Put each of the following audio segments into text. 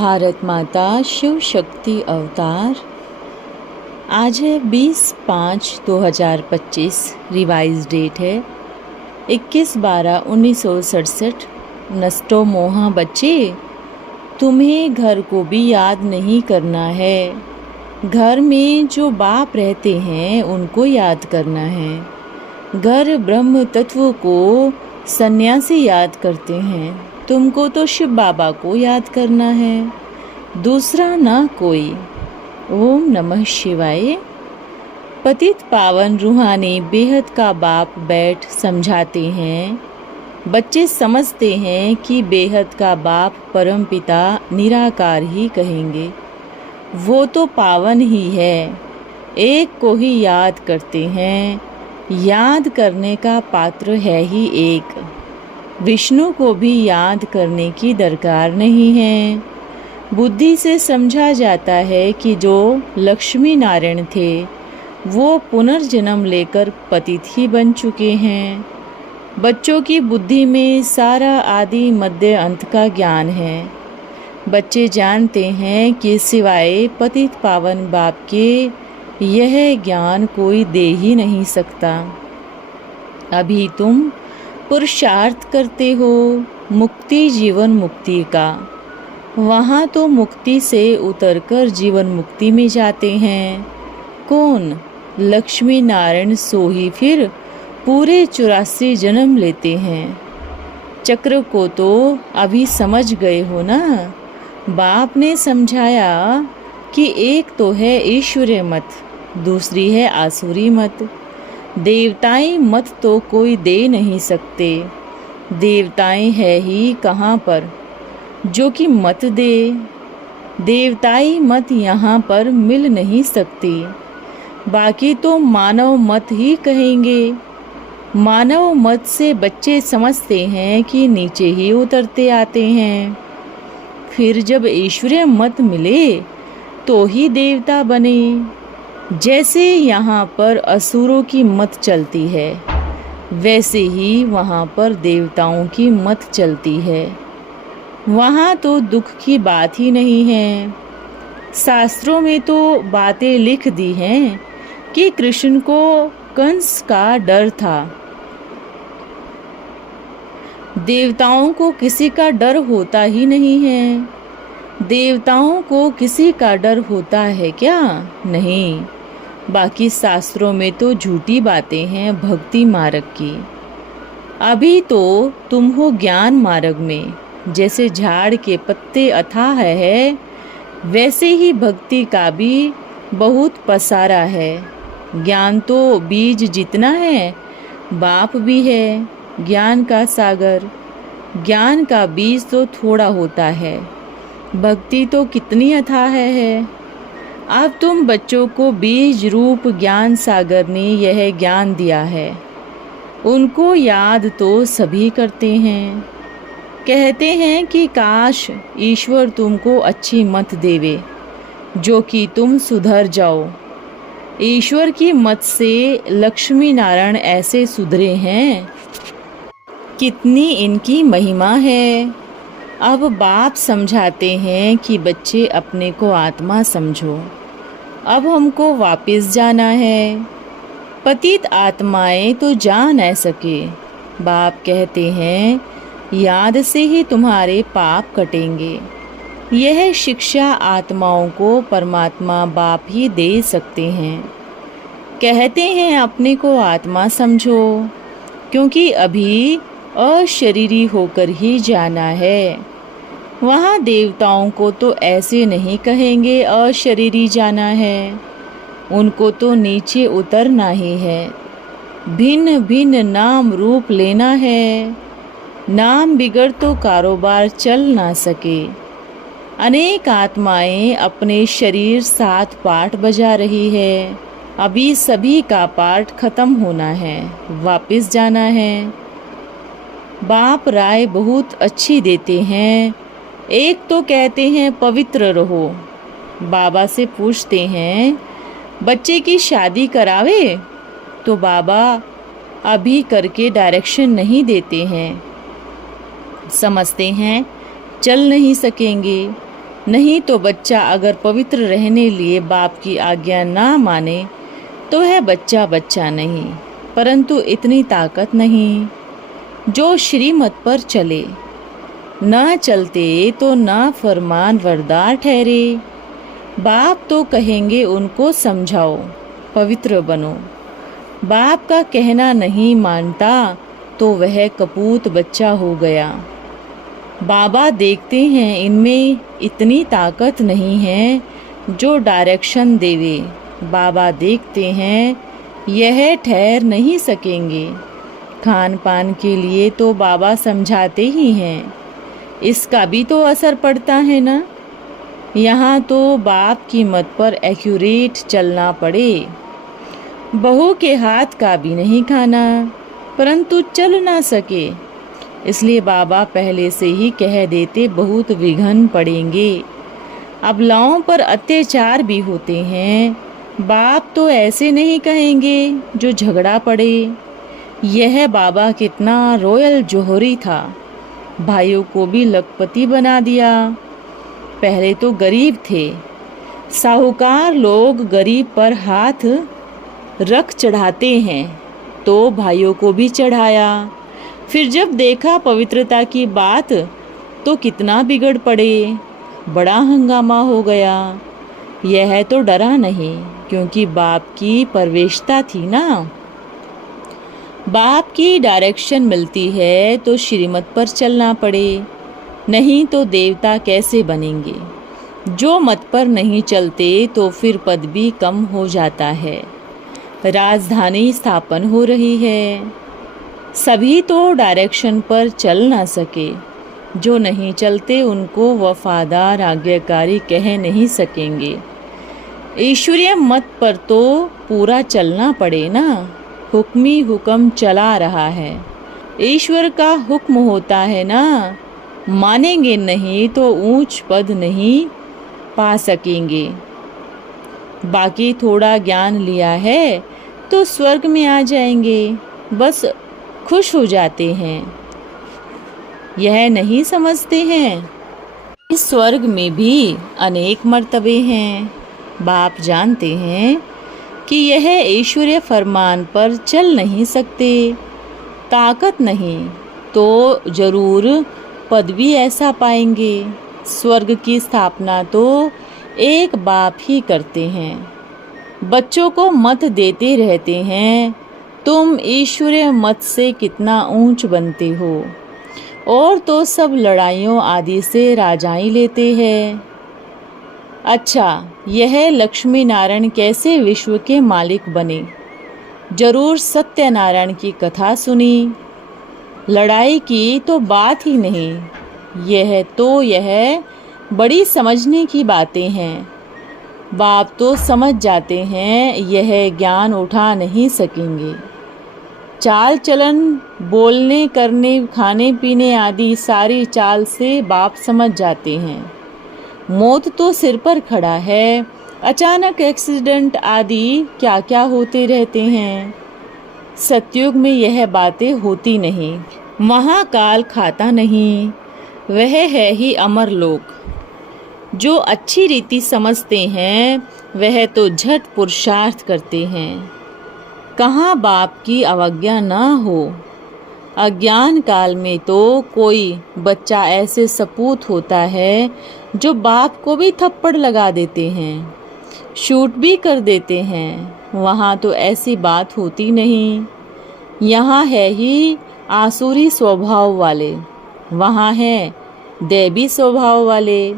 भारत माता शिव शक्ति अवतार। आज है 20/5/2025। रिवाइज डेट है 21/12/1967। नष्टो मोहा बच्चे, तुम्हें घर को भी याद नहीं करना है। घर में जो बाप रहते हैं उनको याद करना है। घर ब्रह्म तत्व को सन्यासी याद करते हैं। तुमको तो शिव बाबा को याद करना है, दूसरा ना कोई। ओम नमः शिवाय। पतित पावन रूहानी बेहद का बाप बैठ समझाते हैं। बच्चे समझते हैं कि बेहद का बाप परमपिता निराकार ही कहेंगे। वो तो पावन ही है, एक को ही याद करते हैं। याद करने का पात्र है ही एक। विष्णु को भी याद करने की दरकार नहीं है। बुद्धि से समझा जाता है कि जो लक्ष्मी नारायण थे वो पुनर्जन्म लेकर पतित ही बन चुके हैं। बच्चों की बुद्धि में सारा आदि मध्य अंत का ज्ञान है। बच्चे जानते हैं कि सिवाय पतित पावन बाप के यह ज्ञान कोई दे ही नहीं सकता। अभी तुम पुरुषार्थ करते हो मुक्ति जीवन मुक्ति का। वहाँ तो मुक्ति से उतरकर जीवन मुक्ति में जाते हैं। कौन? लक्ष्मी नारायण सो ही फिर पूरे 84 जन्म लेते हैं। चक्र को तो अभी समझ गए हो ना। बाप ने समझाया कि एक तो है ईश्वरीय मत, दूसरी है आसुरी मत। देवताएं मत तो कोई दे नहीं सकते। देवताएं है ही कहाँ पर जो कि मत दे। देवताई मत यहाँ पर मिल नहीं सकती। बाकी तो मानव मत ही कहेंगे। मानव मत से बच्चे समझते हैं कि नीचे ही उतरते आते हैं। फिर जब ईश्वरीय मत मिले तो ही देवता बने। जैसे यहाँ पर असुरों की मत चलती है वैसे ही वहाँ पर देवताओं की मत चलती है। वहाँ तो दुख की बात ही नहीं है। शास्त्रों में तो बातें लिख दी हैं कि कृष्ण को कंस का डर था। देवताओं को किसी का डर होता ही नहीं है। देवताओं को किसी का डर होता है क्या? नहीं। बाकी शास्त्रों में तो झूठी बातें हैं भक्ति मार्ग की। अभी तो तुम हो ज्ञान मार्ग में। जैसे झाड़ के पत्ते अथाह है वैसे ही भक्ति का भी बहुत पसारा है। ज्ञान तो बीज जितना है बाप भी है ज्ञान का सागर। ज्ञान का बीज तो थोड़ा होता है, भक्ति तो कितनी अथाह है। अब तुम बच्चों को बीज रूप ज्ञान सागर ने यह ज्ञान दिया है। उनको याद तो सभी करते हैं। कहते हैं कि काश ईश्वर तुमको अच्छी मत देवे जो कि तुम सुधर जाओ। ईश्वर की मत से लक्ष्मी नारायण ऐसे सुधरे हैं। कितनी इनकी महिमा है। अब बाप समझाते हैं कि बच्चे अपने को आत्मा समझो। अब हमको वापस जाना है। पतित आत्माएं तो जा न सके। बाप कहते हैं याद से ही तुम्हारे पाप कटेंगे। यह शिक्षा आत्माओं को परमात्मा बाप ही दे सकते हैं। कहते हैं अपने को आत्मा समझो क्योंकि अभी अशरीरी होकर ही जाना है। वहाँ देवताओं को तो ऐसे नहीं कहेंगे अशरीरी जाना है। उनको तो नीचे उतरना ही है। भिन्न भिन्न नाम रूप लेना है। नाम बिगड़ तो कारोबार चल ना सके। अनेक आत्माएं अपने शरीर 7 पाठ बजा रही है। अभी सभी का पाठ खत्म होना है, वापस जाना है। बाप राय बहुत अच्छी देते हैं। एक तो कहते हैं पवित्र रहो। बाबा से पूछते हैं बच्चे की शादी करावे तो बाबा अभी करके डायरेक्शन नहीं देते हैं। समझते हैं चल नहीं सकेंगे। नहीं तो बच्चा अगर पवित्र रहने लिए बाप की आज्ञा ना माने तो है बच्चा बच्चा नहीं, परंतु इतनी ताकत नहीं जो श्रीमत पर चले। न चलते तो ना फरमान वरदार ठहरे। बाप तो कहेंगे उनको समझाओ, पवित्र बनो। बाप का कहना नहीं मानता तो वह कपूत बच्चा हो गया। बाबा देखते हैं इनमें इतनी ताकत नहीं है जो डायरेक्शन देवे। बाबा देखते हैं यह ठहर नहीं सकेंगे। खान पान के लिए तो बाबा समझाते ही हैं, इसका भी तो असर पड़ता है ना। यहाँ तो बाप की मत पर एक्यूरेट चलना पड़े। बहू के हाथ का भी नहीं खाना, परंतु चल ना सके, इसलिए बाबा पहले से ही कह देते बहुत विघ्न पड़ेंगे। अबलाओं पर अत्याचार भी होते हैं। बाप तो ऐसे नहीं कहेंगे जो झगड़ा पड़े। यह बाबा कितना रॉयल जौहरी था, भाइयों को भी लखपति बना दिया। पहले तो गरीब थे, साहूकार लोग गरीब पर हाथ रख चढ़ाते हैं, तो भाइयों को भी चढ़ाया। फिर जब देखा पवित्रता की बात तो कितना बिगड़ पड़े, बड़ा हंगामा हो गया। यह तो डरा नहीं, क्योंकि बाप की परवेशता थी ना। बाप की डायरेक्शन मिलती है तो श्रीमत पर चलना पड़े, नहीं तो देवता कैसे बनेंगे। जो मत पर नहीं चलते तो फिर पद भी कम हो जाता है। राजधानी स्थापन हो रही है, सभी तो डायरेक्शन पर चल ना सके। जो नहीं चलते उनको वफादार आज्ञाकारी कह नहीं सकेंगे। ईश्वरीय मत पर तो पूरा चलना पड़े ना। हुक्मी हुक्म चला रहा है, ईश्वर का हुक्म होता है ना। मानेंगे नहीं तो ऊंच पद नहीं पा सकेंगे। बाकी थोड़ा ज्ञान लिया है तो स्वर्ग में आ जाएंगे, बस खुश हो जाते हैं। यह नहीं समझते हैं इस स्वर्ग में भी अनेक मर्तबे हैं। बाप जानते हैं कि यह ईश्वरीय फरमान पर चल नहीं सकते, ताकत नहीं तो जरूर पद भी ऐसा पाएंगे। स्वर्ग की स्थापना तो एक बाप ही करते हैं। बच्चों को मत देते रहते हैं, तुम ईश्वरीय मत से कितना ऊंच बनते हो। और तो सब लड़ाइयों आदि से राजाई लेते हैं। अच्छा, यह लक्ष्मी नारायण कैसे विश्व के मालिक बने। जरूर सत्यनारायण की कथा सुनी, लड़ाई की तो बात ही नहीं। यह बड़ी समझने की बातें हैं। बाप तो समझ जाते हैं, यह ज्ञान उठा नहीं सकेंगे। चाल चलन, बोलने करने, खाने पीने आदि सारी चाल से बाप समझ जाते हैं। मौत तो सिर पर खड़ा है, अचानक एक्सीडेंट आदि क्या क्या होते रहते हैं। सतयुग में यह बातें होती नहीं, महाकाल खाता नहीं। वह है ही अमर लोक। जो अच्छी रीति समझते हैं वह तो झट पुरुषार्थ करते हैं। कहाँ बाप की अवज्ञा ना हो। अज्ञान काल में तो कोई बच्चा ऐसे सपूत होता है जो बाप को भी थप्पड़ लगा देते हैं, शूट भी कर देते हैं। वहाँ तो ऐसी बात होती नहीं। यहाँ है ही आसुरी स्वभाव वाले, वहाँ है दैवी स्वभाव वाले।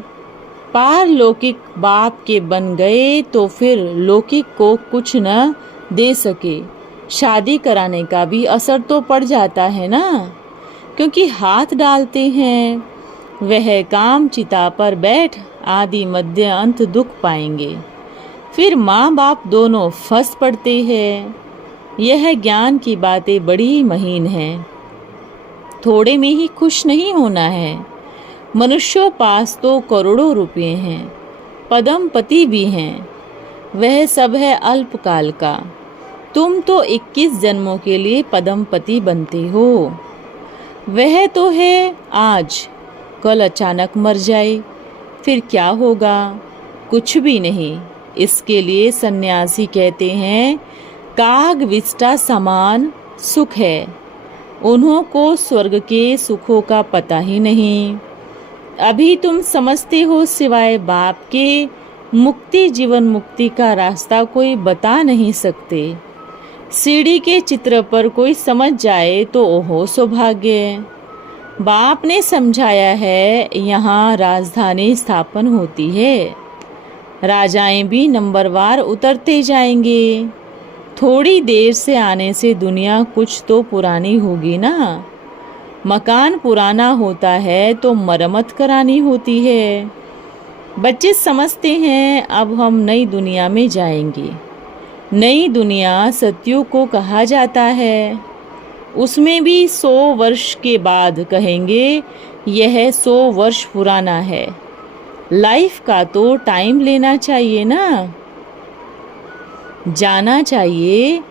पारलौकिक बाप के बन गए तो फिर लौकिक को कुछ न दे सके। शादी कराने का भी असर तो पड़ जाता है ना, क्योंकि हाथ डालते हैं। वह काम चिता पर बैठ आदि मध्य अंत दुख पाएंगे। फिर माँ बाप दोनों फंस पड़ते हैं। यह ज्ञान की बातें बड़ी महीन हैं। थोड़े में ही खुश नहीं होना है। मनुष्यों पास तो करोड़ों रुपए हैं, पदमपति भी हैं। वह सब है अल्पकाल का। तुम तो 21 जन्मों के लिए पदमपति बनते हो। वह तो है आज, कल अचानक मर जाए। फिर क्या होगा? कुछ भी नहीं। इसके लिए सन्यासी कहते हैं काग विष्टा समान सुख है। उन्हों को स्वर्ग के सुखों का पता ही नहीं। अभी तुम समझते हो सिवाय बाप के मुक्ति जीवन मुक्ति का रास्ता कोई बता नहीं सकते। सीढ़ी के चित्र पर कोई समझ जाए तो ओहो सौभाग्य। बाप ने समझाया है यहाँ राजधानी स्थापन होती है। राजाएं भी नंबरवार उतरते जाएंगे। थोड़ी देर से आने से दुनिया कुछ तो पुरानी होगी ना। मकान पुराना होता है तो मरम्मत करानी होती है। बच्चे समझते हैं अब हम नई दुनिया में जाएंगे। नई दुनिया सतयुग को कहा जाता है। उसमें भी 100 वर्ष के बाद कहेंगे यह 100 वर्ष पुराना है। लाइफ का तो टाइम लेना चाहिए ना। जाना चाहिए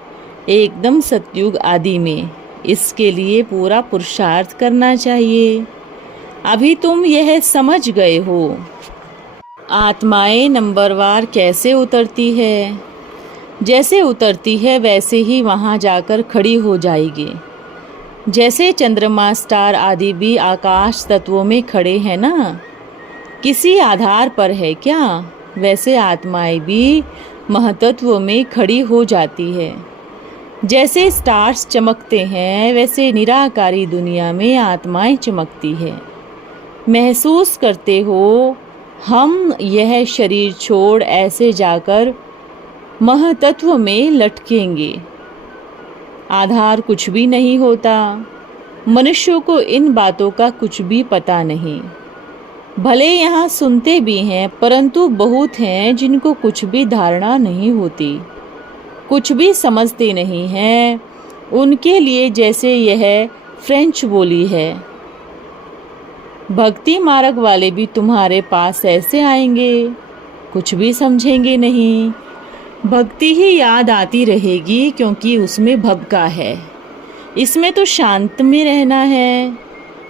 एकदम सतयुग आदि में। इसके लिए पूरा पुरुषार्थ करना चाहिए। अभी तुम यह समझ गए हो आत्माएं नंबरवार कैसे उतरती है। जैसे उतरती है वैसे ही वहाँ जाकर खड़ी हो जाएगी। जैसे चंद्रमा स्टार आदि भी आकाश तत्वों में खड़े हैं ना, किसी आधार पर है क्या, वैसे आत्माएं भी महतत्व में खड़ी हो जाती है। जैसे स्टार्स चमकते हैं वैसे निराकारी दुनिया में आत्माएं चमकती है। महसूस करते हो हम यह शरीर छोड़ ऐसे जाकर महतत्व में लटकेंगे। आधार कुछ भी नहीं होता। मनुष्यों को इन बातों का कुछ भी पता नहीं। भले यहाँ सुनते भी हैं परंतु बहुत हैं जिनको कुछ भी धारणा नहीं होती, कुछ भी समझते नहीं हैं। उनके लिए जैसे यह फ्रेंच बोली है। भक्ति मार्ग वाले भी तुम्हारे पास ऐसे आएंगे, कुछ भी समझेंगे नहीं। भक्ति ही याद आती रहेगी क्योंकि उसमें भव का है। इसमें तो शांत में रहना है,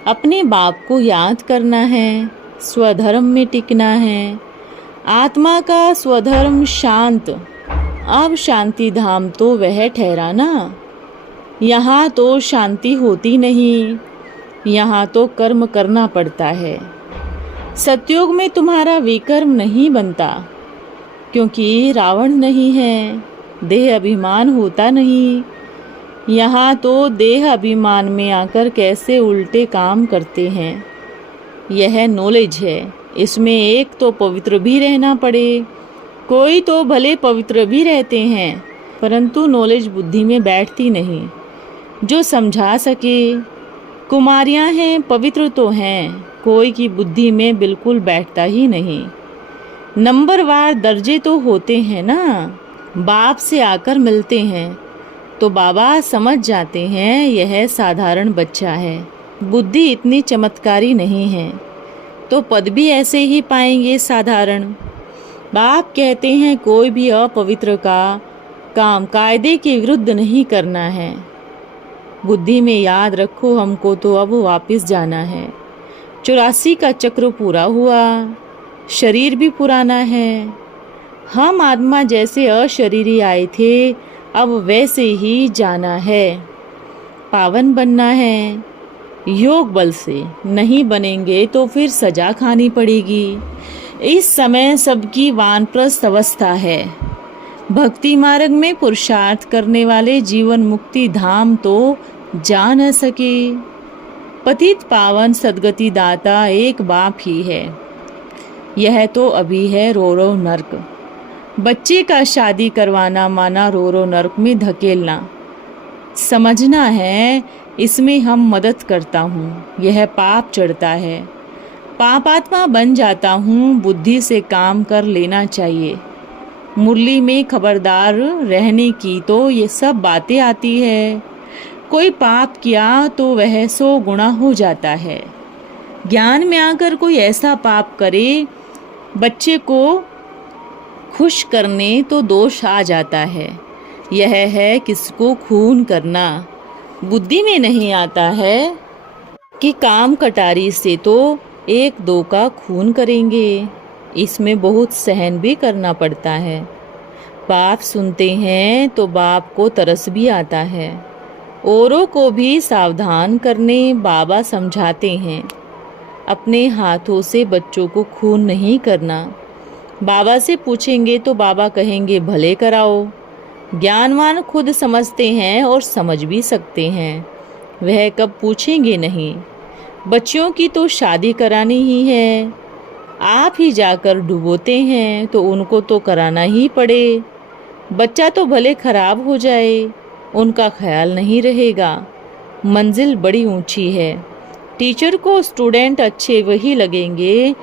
अपने बाप को याद करना है, स्वधर्म में टिकना है। आत्मा का स्वधर्म शांत। अब शांति धाम तो वह ठहरा ना। यहाँ तो शांति होती नहीं, यहाँ तो कर्म करना पड़ता है। सतयुग में तुम्हारा विकर्म नहीं बनता क्योंकि रावण नहीं है, देह अभिमान होता नहीं। यहाँ तो देह अभिमान में आकर कैसे उल्टे काम करते हैं, यह नॉलेज है। इसमें एक तो पवित्र भी रहना पड़े। कोई तो भले पवित्र भी रहते हैं परंतु नॉलेज बुद्धि में बैठती नहीं जो समझा सके। कुमारियाँ हैं, पवित्र तो हैं, कोई की बुद्धि में बिल्कुल बैठता ही नहीं। नंबरवार दर्जे तो होते हैं ना। बाप से आकर मिलते हैं तो बाबा समझ जाते हैं यह साधारण बच्चा है, बुद्धि इतनी चमत्कारी नहीं है, तो पद भी ऐसे ही पाएंगे साधारण। बाप कहते हैं कोई भी अपवित्र का काम कायदे के विरुद्ध नहीं करना है। बुद्धि में याद रखो हमको तो अब वापस जाना है। 84 का चक्र पूरा हुआ, शरीर भी पुराना है। हम आत्मा जैसे अशरीरी आए थे अब वैसे ही जाना है। पावन बनना है योग बल से, नहीं बनेंगे तो फिर सजा खानी पड़ेगी। इस समय सबकी वानप्रस्थ अवस्था है। भक्ति मार्ग में पुरुषार्थ करने वाले जीवन मुक्ति धाम तो जा न सके। पतित पावन सदगति दाता एक बाप ही है। यह तो अभी है रो रो नर्क। बच्चे का शादी करवाना माना रो रो नर्क में धकेलना। समझना है इसमें हम मदद करता हूँ, यह पाप चढ़ता है। पापात्मा बन जाता हूँ, बुद्धि से काम कर लेना चाहिए। मुरली में खबरदार रहने की तो ये सब बातें आती है। कोई पाप किया तो वह 100 गुना हो जाता है। ज्ञान में आकर कोई ऐसा पाप करे बच्चे को खुश करने तो दोष आ जाता है। यह है किसको खून करना। बुद्धि में नहीं आता है कि काम कटारी से तो एक दो का खून करेंगे। इसमें बहुत सहन भी करना पड़ता है। बाप सुनते हैं तो बाप को तरस भी आता है। औरों को भी सावधान करने बाबा समझाते हैं। अपने हाथों से बच्चों को खून नहीं करना। बाबा से पूछेंगे तो बाबा कहेंगे भले कराओ। ज्ञानवान खुद समझते हैं और समझ भी सकते हैं। वह कब पूछेंगे नहीं। बच्चियों की तो शादी करानी ही है। आप ही जाकर डुबोते हैं तो उनको तो कराना ही पड़े। बच्चा तो भले खराब हो जाए, उनका ख्याल नहीं रहेगा। मंजिल बड़ी ऊंची है। टीचर को स्टूडेंट अच्छे वही लगेंगे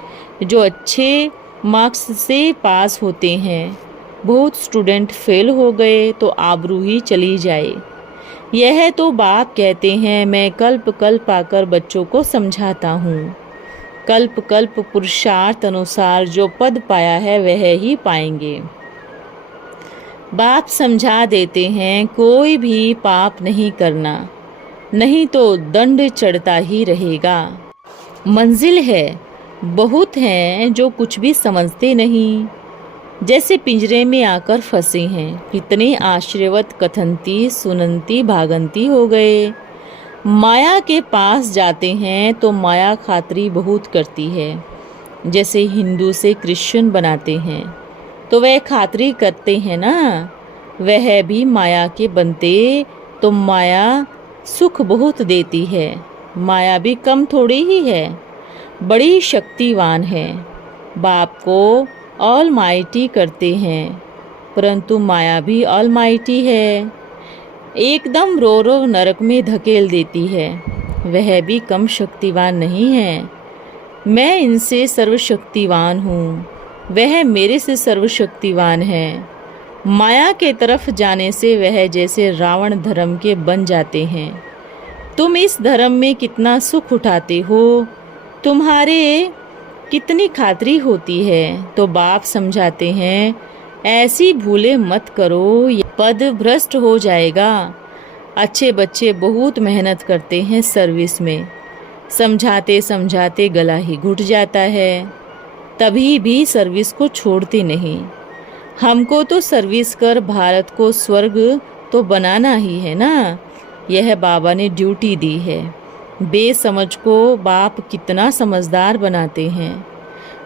जो अच्छे मार्क्स से पास होते हैं। बहुत स्टूडेंट फेल हो गए तो आबरू ही चली जाए। यह तो बाप कहते हैं, मैं कल्प कल्प आकर बच्चों को समझाता हूँ। कल्प कल्प पुरुषार्थ अनुसार जो पद पाया है वह ही पाएंगे। बाप समझा देते हैं, कोई भी पाप नहीं करना, नहीं तो दंड चढ़ता ही रहेगा। मंजिल है, बहुत हैं जो कुछ भी समझते नहीं, जैसे पिंजरे में आकर फंसे हैं। कितने आश्चर्यवत कथनती सुनंती भागंती हो गए। माया के पास जाते हैं तो माया खातरी बहुत करती है। जैसे हिंदू से क्रिश्चियन बनाते हैं तो वह खातरी करते हैं ना। वह भी माया के बनते तो माया सुख बहुत देती है। माया भी कम थोड़ी ही है, बड़ी शक्तिवान है। बाप को ऑलमाइटी करते हैं, परंतु माया भी ऑलमाइटी है। एकदम रो रो नरक में धकेल देती है। वह भी कम शक्तिवान नहीं है। मैं इनसे सर्वशक्तिवान हूँ, वह मेरे से सर्वशक्तिवान है। माया के तरफ जाने से वह जैसे रावण धर्म के बन जाते हैं। तुम इस धर्म में कितना सुख उठाते हो, तुम्हारे कितनी खातरी होती है। तो बाप समझाते हैं, ऐसी भूले मत करो, ये पद भ्रष्ट हो जाएगा। अच्छे बच्चे बहुत मेहनत करते हैं सर्विस में, समझाते समझाते गला ही घुट जाता है, तभी भी सर्विस को छोड़ते नहीं। हमको तो सर्विस कर भारत को स्वर्ग तो बनाना ही है ना। यह बाबा ने ड्यूटी दी है। बेसमझ को बाप कितना समझदार बनाते हैं।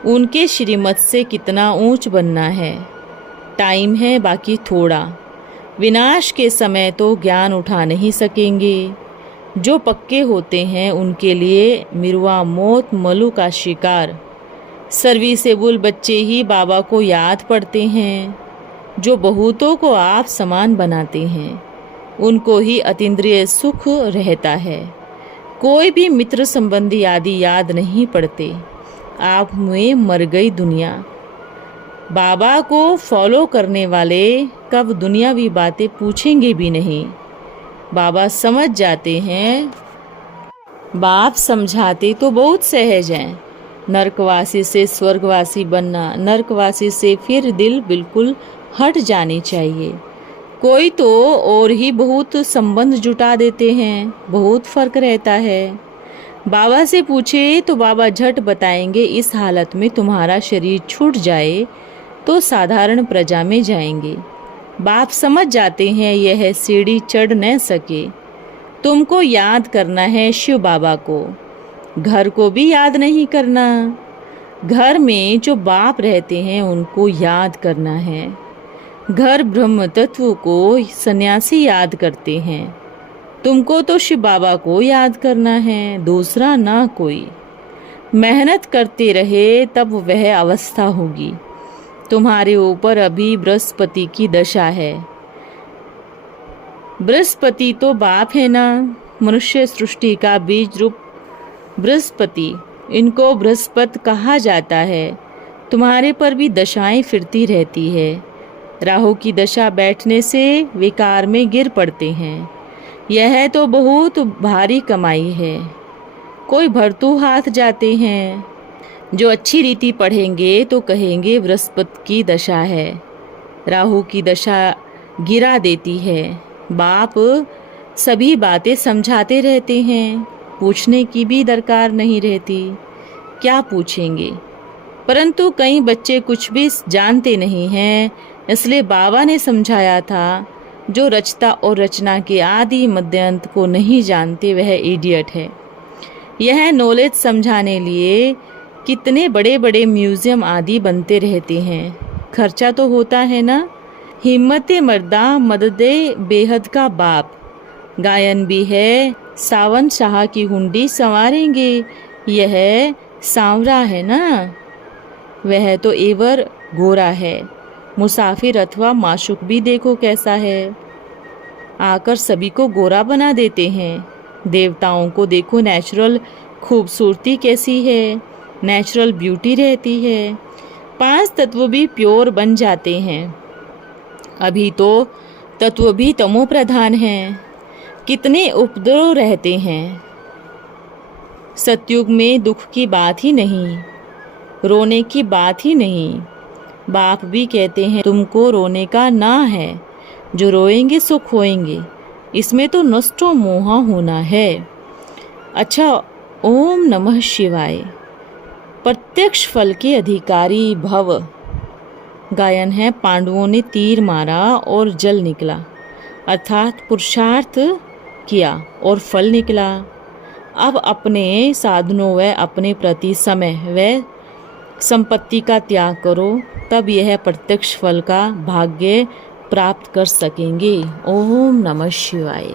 उनके श्रीमत से कितना ऊंच बनना है। टाइम है बाकी थोड़ा। विनाश के समय तो ज्ञान उठा नहीं सकेंगे। जो पक्के होते हैं उनके लिए मिरवा मौत मलू का शिकार। सर्विसेबल बच्चे ही बाबा को याद पड़ते हैं। जो बहुतों को आप समान बनाते हैं उनको ही अतीन्द्रिय सुख रहता है। कोई भी मित्र संबंधी आदि याद नहीं पड़ते। आप में मर गई दुनिया। बाबा को फॉलो करने वाले कब दुनियावी बातें पूछेंगे भी नहीं। बाबा समझ जाते हैं। बाप समझाते तो बहुत सहज हैं। नरकवासी से स्वर्गवासी बनना, नरकवासी से फिर दिल बिल्कुल हट जानी चाहिए। कोई तो और ही बहुत संबंध जुटा देते हैं, बहुत फर्क रहता है। बाबा से पूछे तो बाबा झट बताएंगे, इस हालत में तुम्हारा शरीर छूट जाए तो साधारण प्रजा में जाएंगे। बाप समझ जाते हैं यह सीढ़ी चढ़ न सके। तुमको याद करना है शिव बाबा को, घर को भी याद नहीं करना। घर में जो बाप रहते हैं उनको याद करना है। घर ब्रह्म तत्व को सन्यासी याद करते हैं। तुमको तो शिव बाबा को याद करना है, दूसरा ना कोई। मेहनत करते रहे तब वह अवस्था होगी। तुम्हारे ऊपर अभी बृहस्पति की दशा है। बृहस्पति तो बाप है ना, मनुष्य सृष्टि का बीज रूप बृहस्पति, इनको बृहस्पति कहा जाता है। तुम्हारे पर भी दशाएं फिरती रहती है। राहु की दशा बैठने से विकार में गिर पड़ते हैं। यह तो बहुत भारी कमाई है। कोई भरतू हाथ जाते हैं। जो अच्छी रीति पढ़ेंगे तो कहेंगे बृहस्पति की दशा है। राहु की दशा गिरा देती है। बाप सभी बातें समझाते रहते हैं, पूछने की भी दरकार नहीं रहती। क्या पूछेंगे। परंतु कई बच्चे कुछ भी जानते नहीं हैं, इसलिए बाबा ने समझाया था, जो रचता और रचना के आदि मध्यांत को नहीं जानते वह इडियट है। यह नॉलेज समझाने लिए कितने बड़े बड़े म्यूज़ियम आदि बनते रहते हैं, खर्चा तो होता है ना। हिम्मते मर्दा मददे बेहद का बाप, गायन भी है, सावन शाह की हुंडी संवारेंगे, यह सांवरा है ना, वह तो एवर गोरा है। मुसाफिर अथवा माशुक भी देखो कैसा है, आकर सभी को गोरा बना देते हैं। देवताओं को देखो नेचुरल खूबसूरती कैसी है, नेचुरल ब्यूटी रहती है। 5 तत्व भी प्योर बन जाते हैं। अभी तो तत्व भी तमो प्रधान हैं, कितने उपद्रव रहते हैं। सतयुग में दुख की बात ही नहीं, रोने की बात ही नहीं। बाप भी कहते हैं तुमको रोने का ना है, जो रोएंगे सो खोएंगे, इसमें तो नष्टो मोहा होना है। अच्छा, ओम नमः शिवाय। प्रत्यक्ष फल के अधिकारी भव। गायन है, पांडवों ने तीर मारा और जल निकला, अर्थात पुरुषार्थ किया और फल निकला। अब अपने साधनों व अपने प्रति समय व संपत्ति का त्याग करो, तब यह प्रत्यक्ष फल का भाग्य प्राप्त कर सकेंगे। ओम नमः शिवाय।